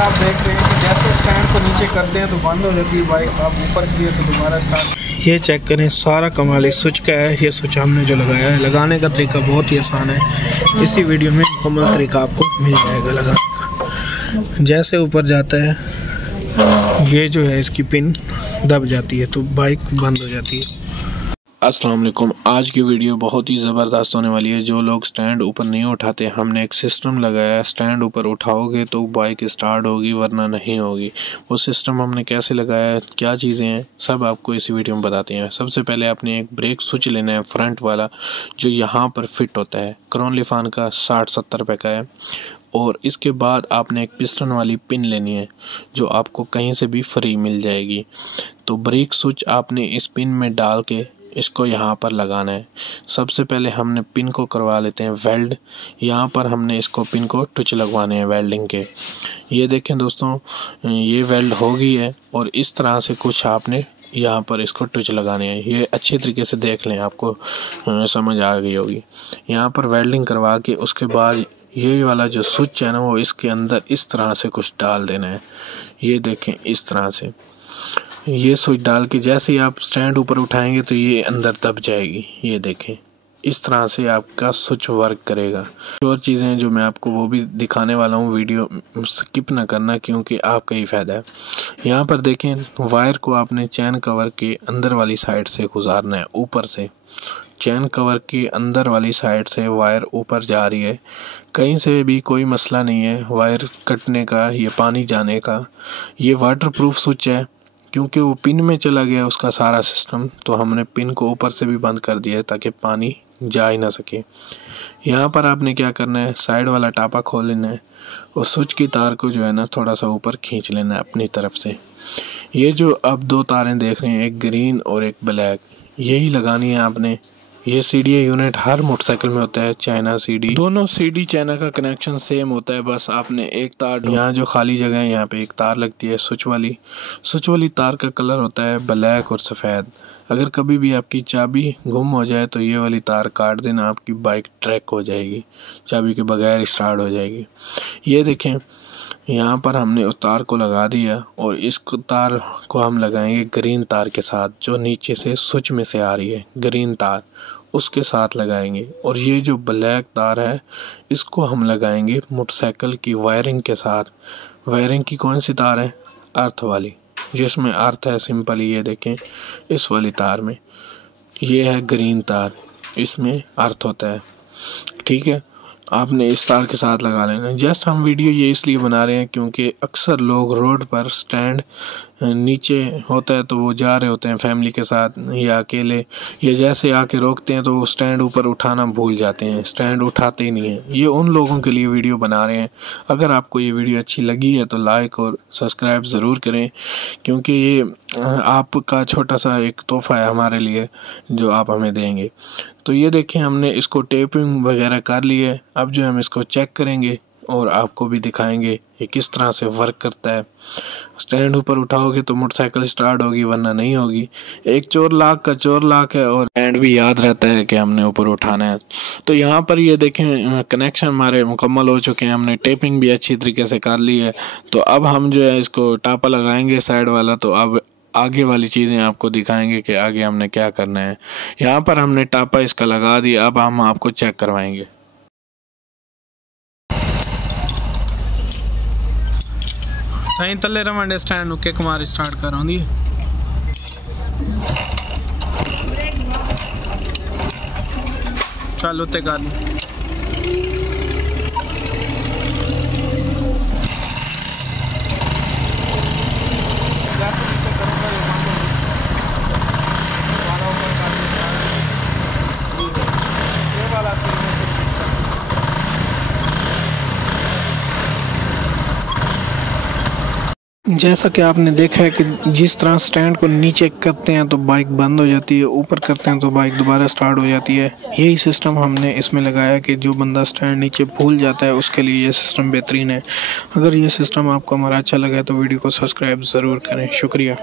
आप देख रहे हैं कि जैसे स्टैंड को नीचे करते हैं तो बंद हो जाती है बाइक, आप ऊपर किए तो दोबारा स्टार्ट। ये चेक करें, सारा कमाल इस स्विच का है। ये स्विच हमने जो लगाया है, लगाने का तरीका बहुत ही आसान है। इसी वीडियो में मुकम्मल तरीका आपको मिल जाएगा लगाने का। जैसे ऊपर जाता है, ये जो है इसकी पिन दब जाती है तो बाइक बंद हो जाती है। अस्सलाम वालेकुम। आज की वीडियो बहुत ही ज़बरदस्त होने वाली है। जो लोग स्टैंड ऊपर नहीं उठाते, हमने एक सिस्टम लगाया है। स्टैंड ऊपर उठाओगे तो बाइक स्टार्ट होगी, वरना नहीं होगी। वो सिस्टम हमने कैसे लगाया है, क्या चीज़ें हैं, सब आपको इसी वीडियो में बताते हैं। सबसे पहले आपने एक ब्रेक स्विच लेना है, फ्रंट वाला, जो यहाँ पर फिट होता है। क्रोनलीफान का 60-70 रुपये का है। और इसके बाद आपने एक पिस्टन वाली पिन लेनी है, जो आपको कहीं से भी फ्री मिल जाएगी। तो ब्रेक स्विच आपने इस पिन में डाल के इसको यहाँ पर लगाना है। सबसे पहले हमने पिन को करवा लेते हैं वेल्ड। यहाँ पर हमने इसको पिन को टुच लगवाने हैं वेल्डिंग के। ये देखें दोस्तों, ये वेल्ड हो गई है और इस तरह से कुछ आपने यहाँ पर इसको टुच लगाने हैं। ये अच्छी तरीके से देख लें, आपको समझ आ गई होगी। यहाँ पर वेल्डिंग करवा के उसके बाद ये वाला जो स्विच है ना, वो इसके अंदर इस तरह से कुछ डाल देना है। ये देखें, इस तरह से ये स्विच डाल के जैसे ही आप स्टैंड ऊपर उठाएंगे तो ये अंदर दब जाएगी। ये देखें, इस तरह से आपका स्विच वर्क करेगा। और चीज़ें हैं जो मैं आपको वो भी दिखाने वाला हूँ, वीडियो स्किप ना करना क्योंकि आपका ही फ़ायदा है। यहाँ पर देखें, वायर को आपने चैन कवर के अंदर वाली साइड से गुजारना है। ऊपर से चैन कवर के अंदर वाली साइड से वायर ऊपर जा रही है। कहीं से भी कोई मसला नहीं है वायर कटने का, ये पानी जाने का। ये वाटरप्रूफ स्विच है क्योंकि वो पिन में चला गया उसका सारा सिस्टम, तो हमने पिन को ऊपर से भी बंद कर दिया है ताकि पानी जा ही ना सके। यहाँ पर आपने क्या करना है, साइड वाला टापा खोल लेना है और स्विच की तार को जो है ना थोड़ा सा ऊपर खींच लेना है अपनी तरफ से। ये जो आप दो तारें देख रहे हैं, एक ग्रीन और एक ब्लैक, यही लगानी है आपने। ये सीडीए यूनिट हर मोटरसाइकिल में होता है, चाइना सीडी। दोनों सीडी चाइना का कनेक्शन सेम होता है, बस आपने एक तार, यहाँ जो खाली जगह है यहाँ पे एक तार लगती है स्विच वाली तार का कलर होता है ब्लैक और सफ़ेद। अगर कभी भी आपकी चाबी गुम हो जाए तो ये वाली तार काट देना, आपकी बाइक ट्रैक हो जाएगी, चाबी के बगैर स्टार्ट हो जाएगी। ये देखें, यहाँ पर हमने उस तार को लगा दिया और इस तार को हम लगाएंगे ग्रीन तार के साथ, जो नीचे से स्विच में से आ रही है। ग्रीन तार उसके साथ लगाएंगे और ये जो ब्लैक तार है इसको हम लगाएंगे मोटरसाइकिल की वायरिंग के साथ। वायरिंग की कौन सी तार है? अर्थ वाली, जिसमें अर्थ है सिंपल। ये देखें, इस वाली तार में ये है ग्रीन तार, इसमें अर्थ होता है। ठीक है, आपने इस तार के साथ लगा लेना। जस्ट हम वीडियो ये इसलिए बना रहे हैं क्योंकि अक्सर लोग रोड पर स्टैंड नीचे होता है तो वो जा रहे होते हैं फैमिली के साथ या अकेले, या जैसे आके रोकते हैं तो वो स्टैंड ऊपर उठाना भूल जाते हैं, स्टैंड उठाते ही नहीं हैं। ये उन लोगों के लिए वीडियो बना रहे हैं। अगर आपको ये वीडियो अच्छी लगी है तो लाइक और सब्सक्राइब ज़रूर करें, क्योंकि ये आपका छोटा सा एक तोहफ़ा है हमारे लिए जो आप हमें देंगे। तो ये देखें, हमने इसको टेपिंग वगैरह कर ली है। अब जो हम इसको चेक करेंगे और आपको भी दिखाएंगे ये किस तरह से वर्क करता है। स्टैंड ऊपर उठाओगे तो मोटरसाइकिल स्टार्ट होगी, वरना नहीं होगी। एक चोर लाख का चोर लाख है और स्टैंड भी याद रहता है कि हमने ऊपर उठाना है। तो यहाँ पर ये देखें, कनेक्शन हमारे मुकम्मल हो चुके हैं, हमने टेपिंग भी अच्छी तरीके से कर ली है। तो अब हम जो है इसको टापा लगाएंगे साइड वाला, तो अब आगे वाली चीज़ें आपको दिखाएंगे कि आगे हमने क्या करना है। यहाँ पर हमने टापा इसका लगा दिया, अब हम आपको चेक करवाएंगे। सही तले रवंडे स्टैंड के कुमार स्टार्ट कर रही है। चल उत्ते कर जैसा कि आपने देखा है कि जिस तरह स्टैंड को नीचे करते हैं तो बाइक बंद हो जाती है, ऊपर करते हैं तो बाइक दोबारा स्टार्ट हो जाती है। यही सिस्टम हमने इसमें लगाया कि जो बंदा स्टैंड नीचे भूल जाता है उसके लिए ये सिस्टम बेहतरीन है। अगर ये सिस्टम आपको हमारा अच्छा लगा है तो वीडियो को सब्सक्राइब ज़रूर करें। शुक्रिया।